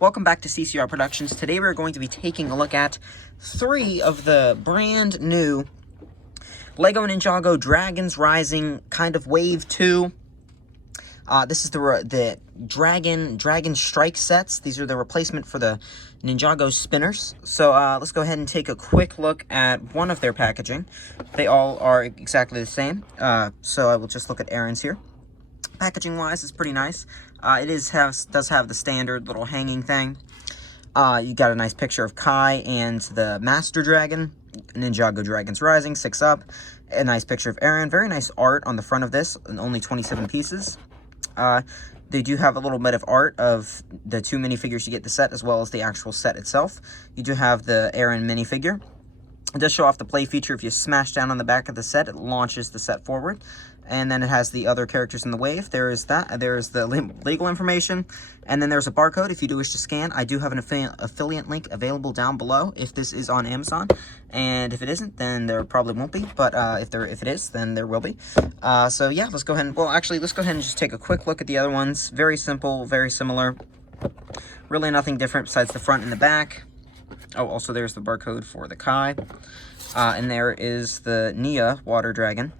Welcome back to CCR Productions. Today we're going to be taking a look at 3 of the brand new LEGO Ninjago Dragons Rising kind of Wave 2. This is the Dragon Strike sets. These are the replacement for the Ninjago spinners. So let's go ahead and take a quick look at one of their packaging. They all are exactly the same. So I will just look at Aaron's here. Packaging wise is pretty nice. It does have the standard little hanging thing. You got a nice picture of Kai and the Master Dragon, Ninjago Dragons Rising, 6 up. A nice picture of Aaron. Very nice art on the front of this, and only 27 pieces. They do have a little bit of art of the 2 minifigures you get the set, as well as the actual set itself. You do have the Aaron minifigure. It does show off the play feature. If you smash down on the back of the set, it launches the set forward. And then it has the other characters in the wave. There is that. There's the legal information. And then there's a barcode if you do wish to scan. I do have an affiliate link available down below if this is on Amazon. And if it isn't, then there probably won't be. But if it is, then there will be. So yeah, let's go ahead and... Well, actually, let's go ahead and just take a quick look at the other ones. Very simple, very similar. Really nothing different besides the front and the back. Oh, also there's the barcode for the Kai. And there is the Nya water dragon.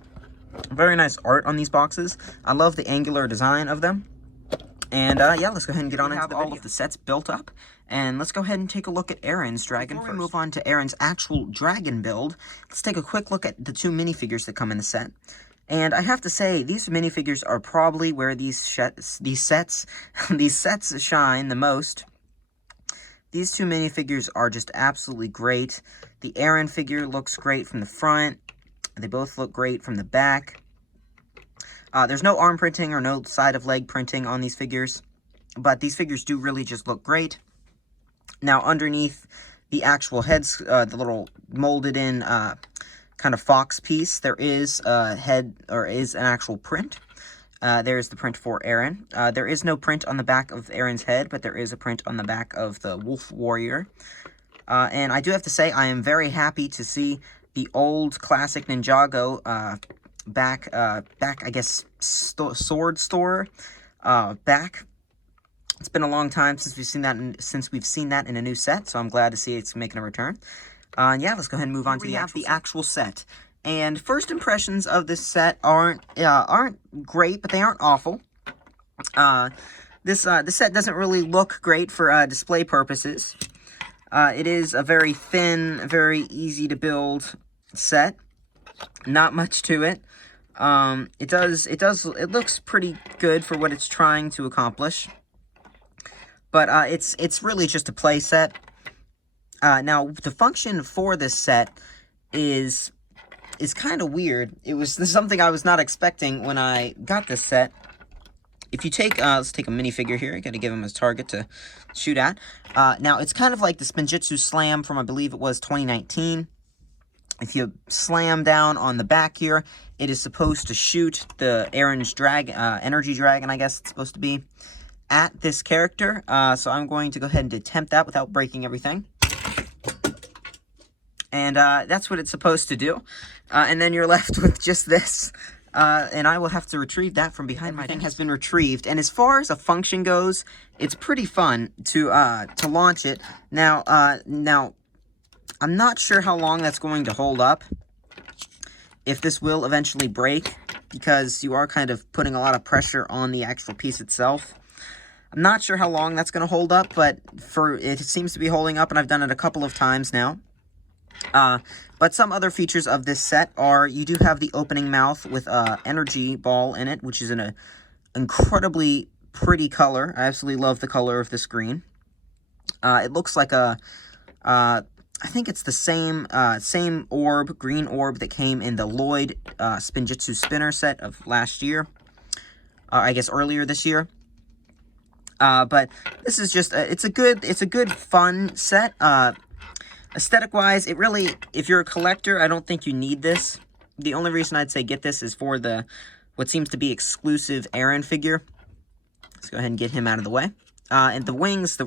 Very nice art on these boxes. I love the angular design of them. And yeah, let's go ahead and get on into the video. All of the sets built up. And let's go ahead and take a look at Aaron's dragon first. Before we move on to Aaron's actual dragon build, let's take a quick look at the 2 minifigures that come in the set. And I have to say, these minifigures are probably where these sets shine the most. These 2 minifigures are just absolutely great. The Aaron figure looks great from the front. They both look great from the back. There's no arm printing or no side of leg printing on these figures, but these figures do really just look great. Now, underneath the actual heads, the little molded in kind of fox piece, there is a head, or is an actual print. There's the print for Aaron. There is no print on the back of Aaron's head, but there is a print on the back of the Wolf Warrior. And I do have to say, I am very happy to see the old classic Ninjago back, I guess, sword store back. It's been a long time since we've seen that in a new set, so I'm glad to see it's making a return. Yeah, let's go ahead and move on to the actual set. And first impressions of this set aren't great, but they aren't awful. This set doesn't really look great for display purposes. It is a very thin, very easy to build set. Not much to it. It looks pretty good for what it's trying to accomplish. But it's really just a play set. Now the function for this set is kind of weird. This is something I was not expecting when I got this set. If you take, let's take a minifigure here. I gotta give him his target to shoot at. Now, it's kind of like the Spinjitzu Slam from, I believe it was 2019. If you slam down on the back here, it is supposed to shoot the Aaron's energy dragon, I guess it's supposed to be, at this character. So I'm going to go ahead and attempt that without breaking everything. And that's what it's supposed to do. And then you're left with just this. And I will have to retrieve that from behind my desk. Everything has been retrieved, and as far as a function goes, it's pretty fun to launch it. Now, I'm not sure how long that's going to hold up, if this will eventually break, because you are kind of putting a lot of pressure on the actual piece itself. I'm not sure how long that's going to hold up, but it seems to be holding up, and I've done it a couple of times now. But some other features of this set are, you do have the opening mouth with a energy ball in it, which is an incredibly pretty color. I absolutely love the color of this green. It looks like I think it's the same green orb that came in the Lloyd Spinjitzu spinner set of last year. I guess earlier this year. But this is just it's a good fun set. Aesthetic-wise, it really, if you're a collector, I don't think you need this. The only reason I'd say get this is for what seems to be exclusive Aaron figure. Let's go ahead and get him out of the way. And the wings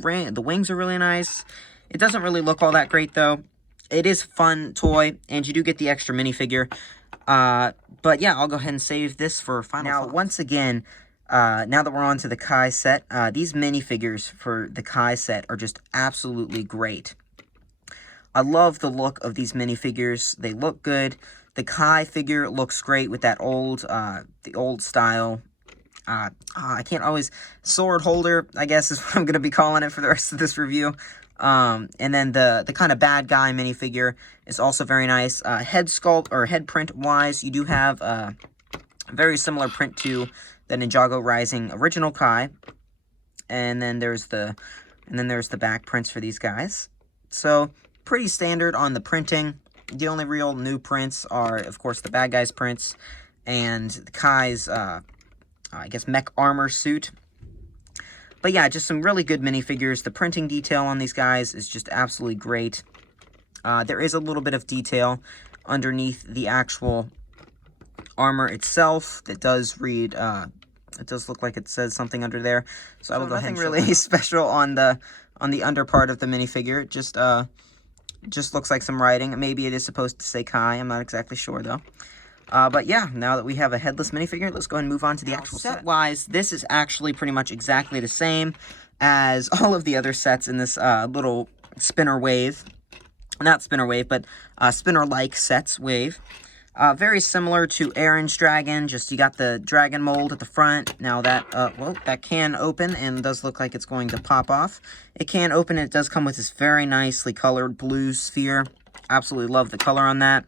are really nice. It doesn't really look all that great, though. It is a fun toy, and you do get the extra minifigure. But yeah, I'll go ahead and save this for final thoughts. Once again, Now that we're on to the Kai set, these minifigures for the Kai set are just absolutely great. I love the look of these minifigures. They look good. The Kai figure looks great with that the old style. I can't always... sword holder, I guess, is what I'm going to be calling it for the rest of this review. And then the kind of bad guy minifigure is also very nice. Head sculpt, or head print-wise, you do have a very similar print to the Ninjago Rising original Kai. And then there's the back prints for these guys. So, pretty standard on the printing. The only real new prints are, of course, the bad guys prints and the Kai's, I guess, mech armor suit. But yeah, just some really good minifigures. The printing detail on these guys is just absolutely great. There is a little bit of detail underneath the actual armor itself that does read, it does look like it says something under there. So I will go ahead and show really special on the under part of the minifigure. Just looks like some writing. Maybe it is supposed to say Kai. I'm not exactly sure, though. But yeah, now that we have a headless minifigure, let's go ahead and move on to the actual set. Set-wise, this is actually pretty much exactly the same as all of the other sets in this little spinner wave. Not spinner wave, but spinner-like sets wave. Very similar to Aaron's dragon, just you got the dragon mold at the front. Now that, well, that can open and does look like it's going to pop off. It can open and it does come with this very nicely colored blue sphere. Absolutely love the color on that.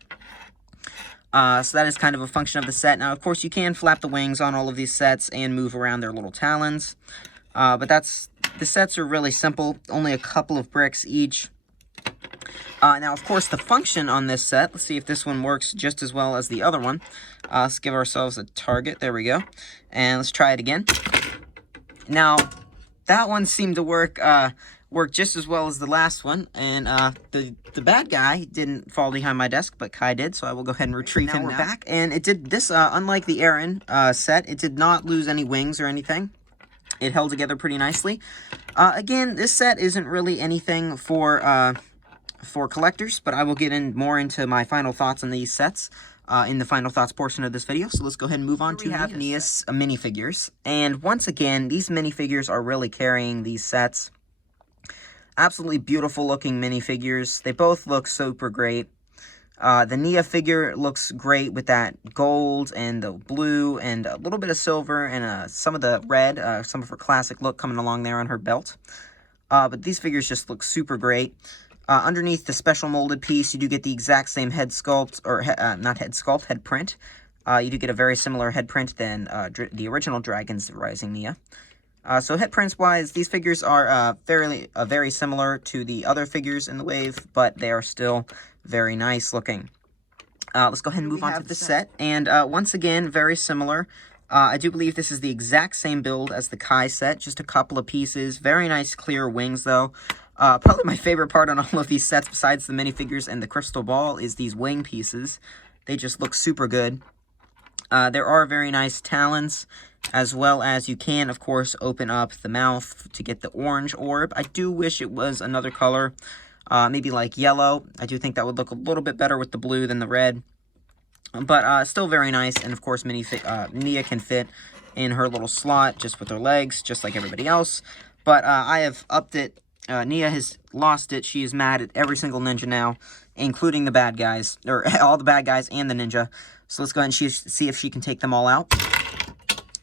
So that is kind of a function of the set. Now, of course, you can flap the wings on all of these sets and move around their little talons. But the sets are really simple, only a couple of bricks each. Now, of course, the function on this set, let's see if this one works just as well as the other one. Let's give ourselves a target. There we go. And let's try it again. Now, that one seemed to work just as well as the last one. And the bad guy didn't fall behind my desk, but Kai did, so I will go ahead and retrieve him now. Back. And it did this, unlike the Aaron set, it did not lose any wings or anything. It held together pretty nicely. Again, this set isn't really anything for collectors, but I will get more into my final thoughts on these sets in the final thoughts portion of this video. So let's go ahead and move on to Nya's minifigures. And once again, these minifigures are really carrying these sets. Absolutely beautiful looking minifigures. They both look super great. The Nya figure looks great with that gold and the blue and a little bit of silver and some of the red, some of her classic look coming along there on her belt. But these figures just look super great. Underneath the special molded piece, you do get the exact same head sculpt, or not head sculpt, head print. You do get a very similar head print than the original Dragons Rising Nya. So head prints wise, these figures are very similar to the other figures in the wave, but they are still very nice looking. Let's go ahead and move on to the set. And once again, very similar. I do believe this is the exact same build as the Kai set, just a couple of pieces. Very nice clear wings though. Probably my favorite part on all of these sets, besides the minifigures and the crystal ball, is these wing pieces. They just look super good. There are very nice talons, as well as you can, of course, open up the mouth to get the orange orb. I do wish it was another color, maybe like yellow. I do think that would look a little bit better with the blue than the red. But still very nice, and of course, Nya can fit in her little slot, just with her legs, just like everybody else. But I have upped it. Nya has lost it. She is mad at every single ninja now, including the bad guys, or all the bad guys and the ninja. So let's go ahead and see if she can take them all out.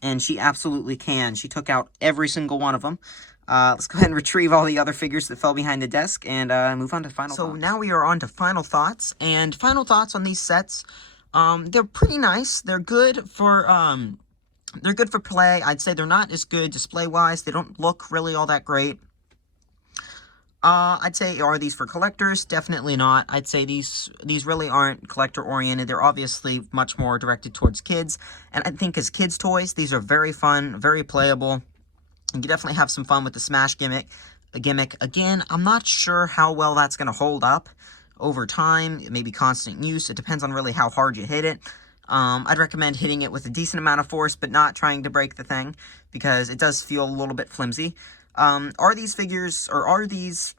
And she absolutely can. She took out every single one of them. Let's go ahead and retrieve all the other figures that fell behind the desk and move on to final thoughts. So now we are on to final thoughts. And final thoughts on these sets. They're pretty nice. They're good for play. I'd say they're not as good display-wise. They don't look really all that great. I'd say, are these for collectors? Definitely not. I'd say these really aren't collector-oriented. They're obviously much more directed towards kids. And I think as kids' toys, these are very fun, very playable. And you definitely have some fun with the Smash gimmick. Again, I'm not sure how well that's going to hold up over time. Maybe constant use. It depends on really how hard you hit it. I'd recommend hitting it with a decent amount of force, but not trying to break the thing, because it does feel a little bit flimsy. Are these figures, or are these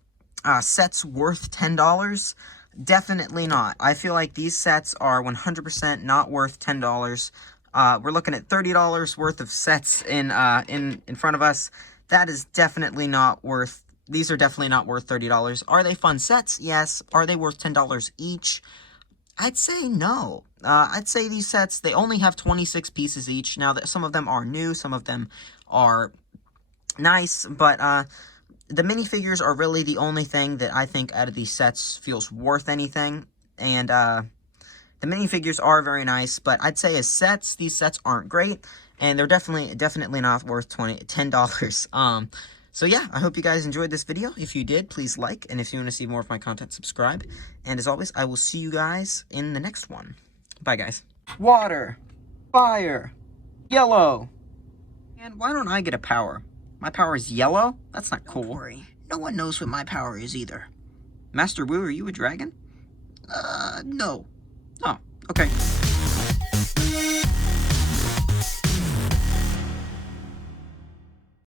sets worth $10? Definitely not. I feel like these sets are 100% not worth $10. We're looking at $30 worth of sets in front of us. That is definitely not worth, these are definitely not worth $30. Are they fun sets? Yes. Are they worth $10 each? I'd say no. I'd say these sets, they only have 26 pieces each. Now, some of them are new, some of them are nice, but the minifigures are really the only thing that I think out of these sets feels worth anything. And the minifigures are very nice, but I'd say as sets, these sets aren't great, and they're definitely not worth $10. So yeah, I hope you guys enjoyed this video. If you did, please like, and if you want to see more of my content, subscribe. And as always, I will see you guys in the next one. Bye, guys. Water, fire, yellow. And why don't I get a power? My power is yellow? That's not cool. Don't worry. No one knows what my power is either. Master Wu, are you a dragon? No. Oh, okay.